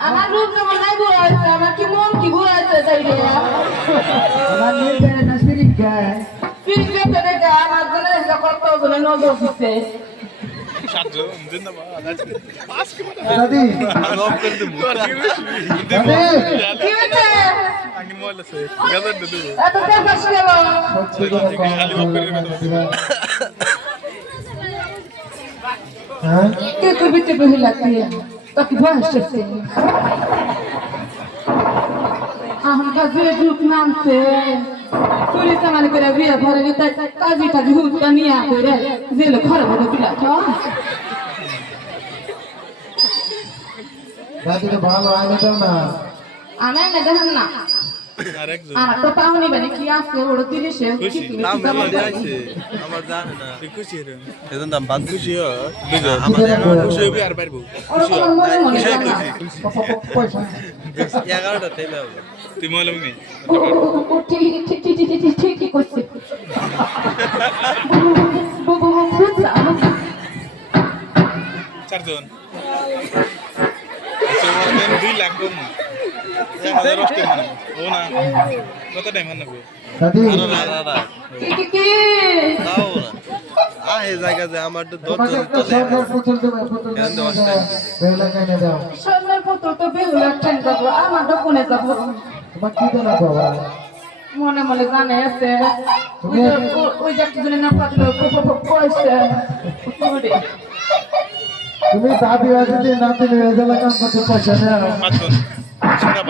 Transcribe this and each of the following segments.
আমরা রূপ যেমন নাই ঘুরাইছে আমার কি মন কি ঘুরাইছে তাই রে। আমার নিয়ে যায় না সিরিপ গায় ফিরে গেছে দেখে আমার জন্য জনে নজর দিচ্ছে দাদি দাদি কি হয়েছে এত দেখাস গেল সত্যি করে হ্যাঁ কে করবি তে পুলিশ আমার করে বিয়ে ভরে দিতে কাজী টাজি হুজকা নিয়ে করে জেলে ঘরে ভরে দিলা তো দাদি তো ভালো আগে দাও না? আমি না দেখেন না। আমার তো পাও নিবে কি আছে ওড়ো তিরিশে বেশি দাম আছে। আমার জানে না। খুশি রে এজন দাম বাদ খুশি কি দেন খুশি হবি আর পারব। মনে মনে খুশি। পয়সা এগারোটা টাইমে হবে তুই মলম নেই ঠিকই করছে। চারজন আচ্ছা দুই লাখ অষ্টে মানে। ও না। কত টাইম হান আহে জায়গা যে আমার তো দশ জন তো পুতুল তো বেহুলা যাব আমার যাব। মনে মনে জানে আছে। ওই একটা জনের না পাতলো। তুমি দাবি আছে যে নাতি নিয়ে গেলে কাম করতে পয়সা নেই।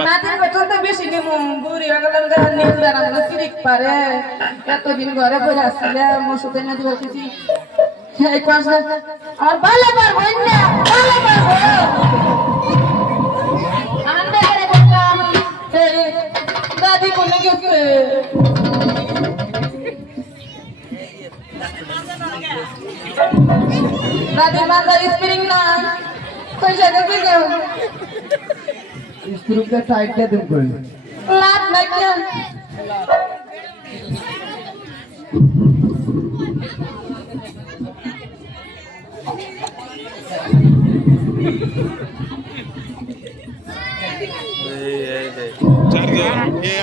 নাতির বেতন তো বেশি দিমু বুড়ি গেলাম গা নীল বেড়ানো সিরিক পারে। এতদিন ঘরে বসে আসছিলে মশুতে না দিবার কিছু। এই কষ্ট। আর ভালো না দাদি কোনে স্প্রিং না। গেছে কেউ স্ক্রুকে টাইট দিয়ে দিন করি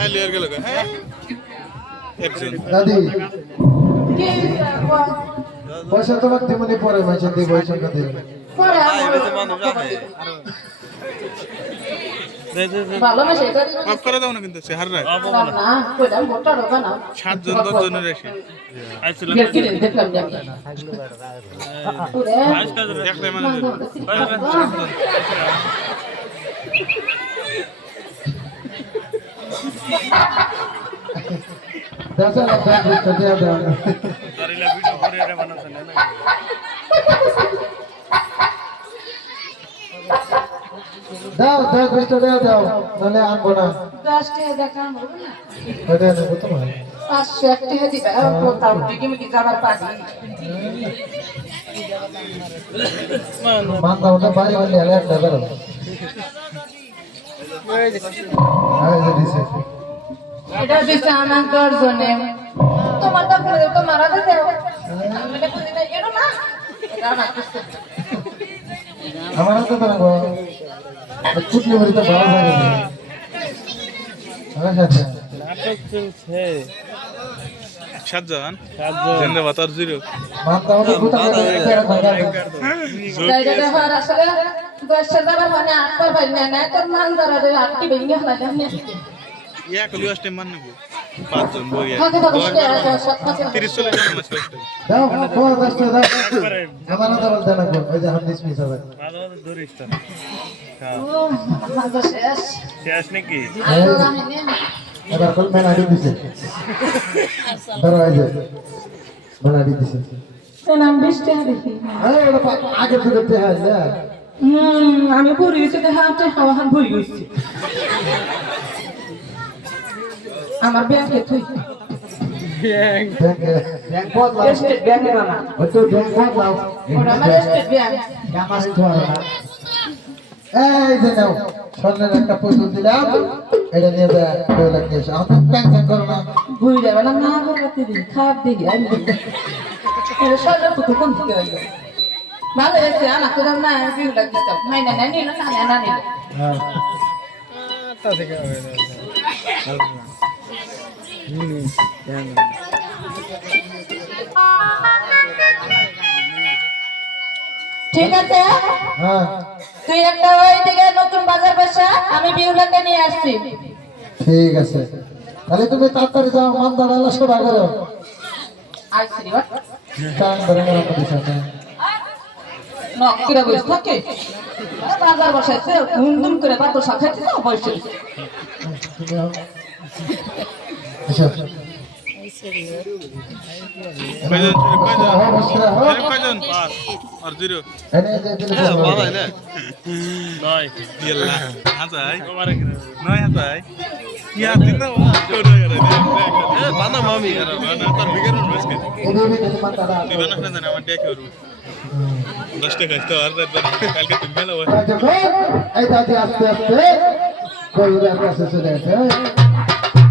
আর গেল হ্যাঁ? একজন। দাদি কি পয়সা তোমার তেমনি পরে মাসে দিয়ে পয়সা দিয়ে পরে ভাই এবারে মানুষ মাফ করে দাও না কিন্তু সে হার রায় না কইলা মোটা রোগা না। সাতজন দশ জনের এসে একটা মানে দশ হাজার টাকা দিয়ে দাও। দাও দাও কষ্ট দাও দাও নাহলে আনব না। দশ টাকা না? ওটা নেব তোমার। পাঁচশো এক টাকা দিবে কোথাও দিকে যাবার মান দাও না বাড়ি বাড়ি হলে একটা করো আরে দিছে। এটা দিছে আমার তোমার তো বলে তোমার আগে দেও এটা বলি না? এনো না এটা আমার হাতে তো রাখো কুটলি মরি তো ভালো লাগে না আচ্ছা আচ্ছা নাটক চলছে সাতজন জিন্দাবাদ আর জিরো মান দাও না কোথা থেকে একটা ভাগা জায়গা দেওয়ার আসলে দশটা যাবার মানে আটবার পাই না না তোর মান ধরা আটটি ভেঙে জানি ইয়া কলি আসতে মান নেব। পাঁচজন বই থাকে তো বসে সব থাকে। তিরিশ চল্লিশ জন আছে আসতে দাও তোমার কষ্ট দাও আমার হাতে বলতে না ওই যে হাত ডিসমিস হবে। ধরিস তো শেষ। শেষ নাকি? আমি এবার কল মেন আইডি দিছে। ধরো এই যে। মেন আইডি দিছে। নাম বৃষ্টি দেখি? আরে ওটা আগে তে হয় না? আমি ভুল গেছি দেখা হাতে হাওয়া হান ভুল গেছি আমার ব্যাংকে তুই ব্যাংক ব্যাংক বদলাও স্টেট ব্যাংকে বাবা ওই তো ব্যাংক বদলাও ওটা আমার স্টেট ব্যাংক জামা দিতে হবে না এই যে নাও স্বর্ণের একটা পুতুল দিলাম এটা নিয়ে যা বউলা নিয়ে এসো আমার টেনশন করো না ঘুরে বেলা না করতে দিন খারাপ দেখি আমি সরকার পুকুর কোন থেকে হইল ভালো হয়েছে আমার তো না বিহু লাগতে চাও নাই না নিল না না না নিল হ্যাঁ ঠিক আছে? হ্যাঁ। তুই একটা ওই দিকে নতুন বাজার বসা আমি বিহুলাকে নিয়ে আসছি। ঠিক আছে। তাহলে তুমি তাড়াতাড়ি যাও মান দাঁড়ালে সোজা করো আসছি রে। টান ধরে মেরা করে সাথে। নকিরা বসে থাকে? বাজার বসাইছে ধুম করে বাতো শাখাইছে বসে। হ্যাঁ, হ্যাঁ। হ্যাঁ, হয়ে মান দশ টাকা কালকে তুমি আস্তে আস্তে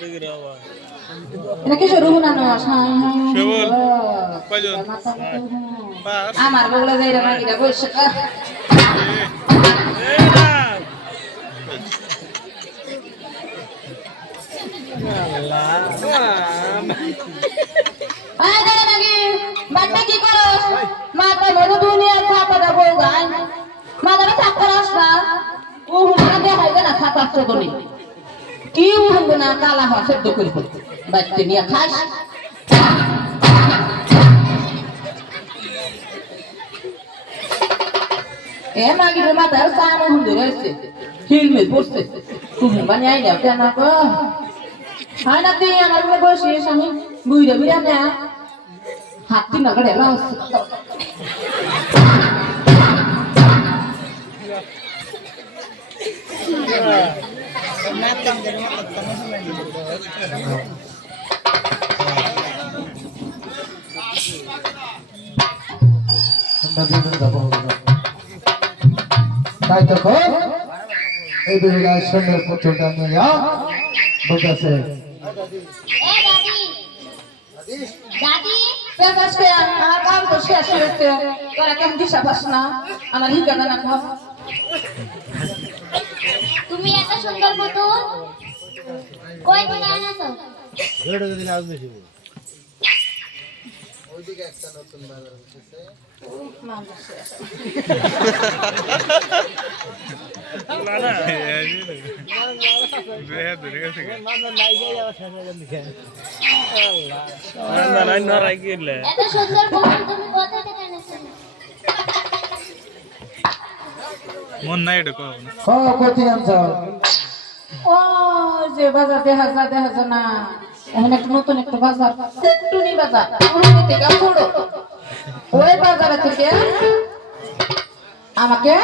তোকে সরু কি শুরু না না সাই কেবল হাই কয়জন? আমার বগলা যাইরা মাগিরা বসে না কালা হওয়া সেদ্ধ করে ফেলতে বাচ্চা নিয়ে খাস। এ মাগির মাথার সামনে হুন্ডে রয়েছে। হিলমেট পড়ছে কুমু বানি আই না, কেন কো? হয় না তুই, আমার মনে বসিস আমি। বুইরে বুইরা না। হাতি না গড়ে লাস তাই দেখো এই দুজন সৈন্যের পুত্রটা নিয়ে আজকে আমার কাম তো শেষ হয়েছে তোরা কেমন দিশা পাস না আমার হিকানা না তুমি এত সুন্দর পুতুল কই থেকে আনাছো এত সুন্দর পুতুল তুমি কোথা থেকে আনাছো মন নাই এটা ও যে বাজার দেখা যা দেখা যা না। এখন একটা নতুন একটা বাজার। টুনি বাজার। পুরো থেকে পুরো ওই বাজার থেকে আমাকে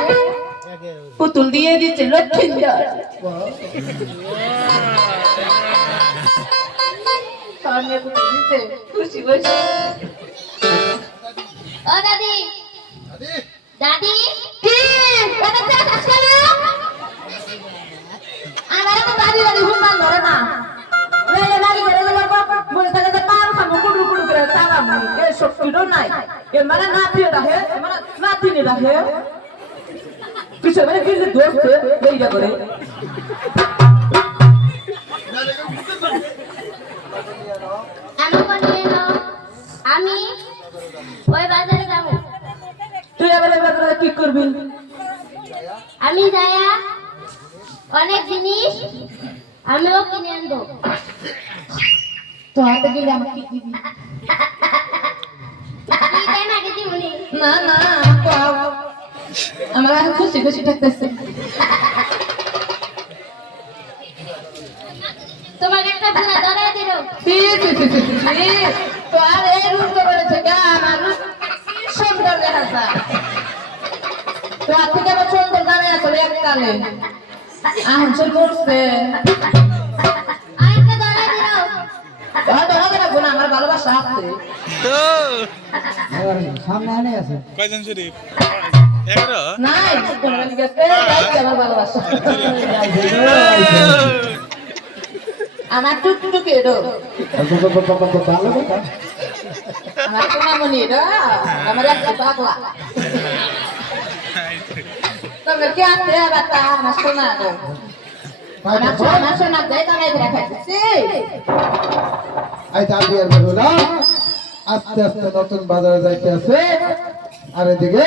পুতুল দিয়ে দিচ্ছে লক্ষ্মীন্দর খুশি খুশি ও দাদি। দাদি। এ শক্তিরও নাই এ মানে নাতি রাখে মানে নাতি নি রাখে কিছু মানে কি যে দোস্ত এইটা করে আমি কোনে এলো। আমি ওই বাজারে যাব। তুই এবার এবার কি করবি? আমি যায়া অনেক জিনিস আমিও কিনে আনব। তো হাতে গেলে আমাকে কি দিবি? না না আমার খুশি খুশি থাকতেছে। তোমাকে একটা ভুলা দাঁড়ায় দিল। তো আর এই রূপ তো বলেছে গান আমার সুন্দর দেখা যায়। তো আর থেকে আমার সুন্দর দাঁড়ায় আসলে এককালে। আহ চল করছে কয়জন শরীফ এগারো নাই কোনো মানে গেছে যাইছে আমার ভালোবাসা আমার টুকটুকি এডো ভালো কথা আমার সোনামণি এডো আমার একটা পাগলা তবে কি আছে বাতা আমার সোনা গো আমার সোনা আমার সোনা দেয় কামাই করে এই আর বেরোলা আস্তে আস্তে নতুন বাজারে যাইতে আছে। আর এদিকে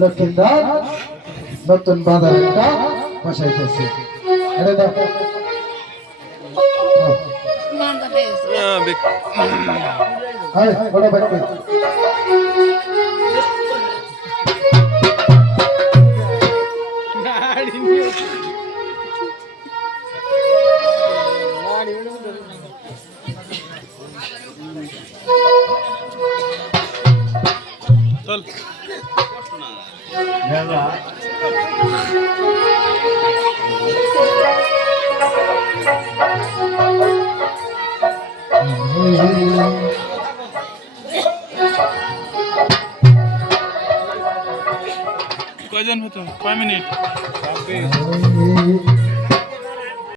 লক্ষ্মীন্দর নতুন বাজারে বসাইতেছে আরে দেখো হাই বড় ব্যক্তি। কয়জন হতো? কয় মিনিট?